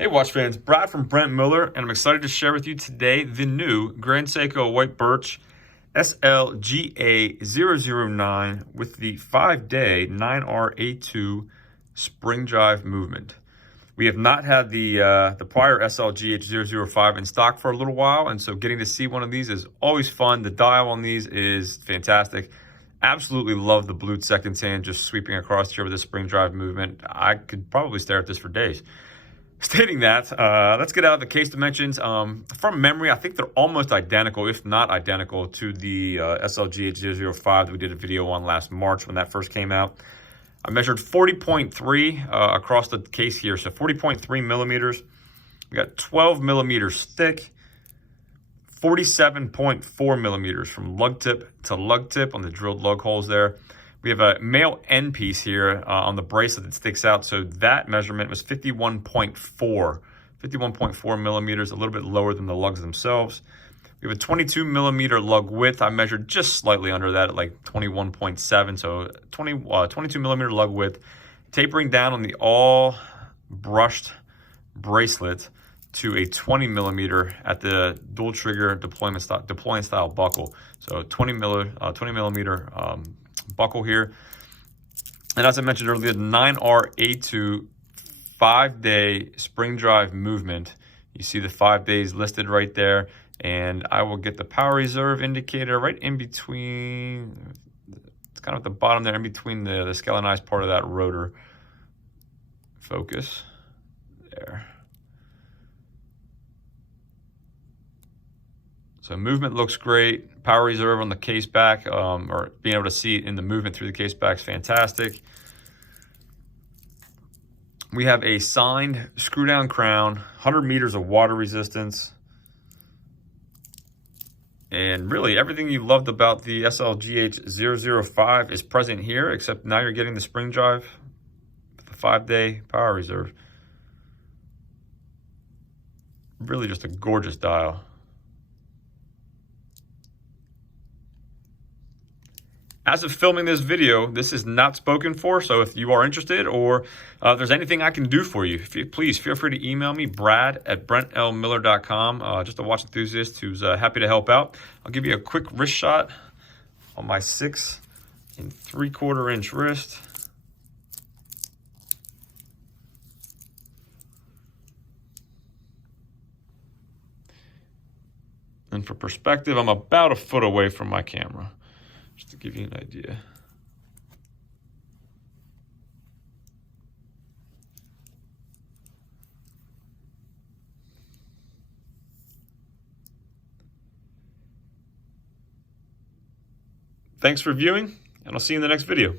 Hey watch fans, Brad from Brent Miller, and I'm excited to share with you today the new Grand Seiko White Birch SLGA009 with the 5-day 9R82 spring drive movement. We have not had the prior SLGA005 in stock for a little while, and so getting to see one of these is always fun. The dial on these is fantastic. Absolutely love the blue second hand just sweeping across here with the spring drive movement. I could probably stare at this for days. Stating that, let's get out of the case dimensions. From memory, I think they're almost identical, if not identical, to the SLGA005 that we did a video on last March when that first came out. I measured 40.3 across the case here, so 40.3 millimeters. We got 12 millimeters thick, 47.4 millimeters from lug tip to lug tip on the drilled lug holes there. We have a male end piece here on the bracelet that sticks out, so that measurement was 51.4 millimeters, a little bit lower than the lugs themselves. We have a 22 millimeter lug width. I measured just slightly under that at like 21.7, so 22 millimeter lug width, tapering down on the all brushed bracelet to a 20 millimeter at the dual trigger deploying style buckle. So 20 millimeter buckle here. And as I mentioned earlier, the 9R82 5-day spring drive movement. You see the 5 days listed right there. And I will get the power reserve indicator right in between, it's kind of at the bottom there, in between the skeletonized part of that rotor. Focus there. So movement looks great. Power reserve on the case back, or being able to see it in the movement through the case back is fantastic. We have a signed screw down crown, 100 meters of water resistance. And really everything you loved about the SLGA005 is present here, except now you're getting the spring drive with the 5-day power reserve. Really just a gorgeous dial. As of filming this video, this is not spoken for, so if you are interested or if there's anything I can do for you, please feel free to email me, brad@brentlmiller.com, just a watch enthusiast who's happy to help out. I'll give you a quick wrist shot on my 6 3/4 inch wrist. And for perspective, I'm about a foot away from my camera, just to give you an idea. Thanks for viewing, and I'll see you in the next video.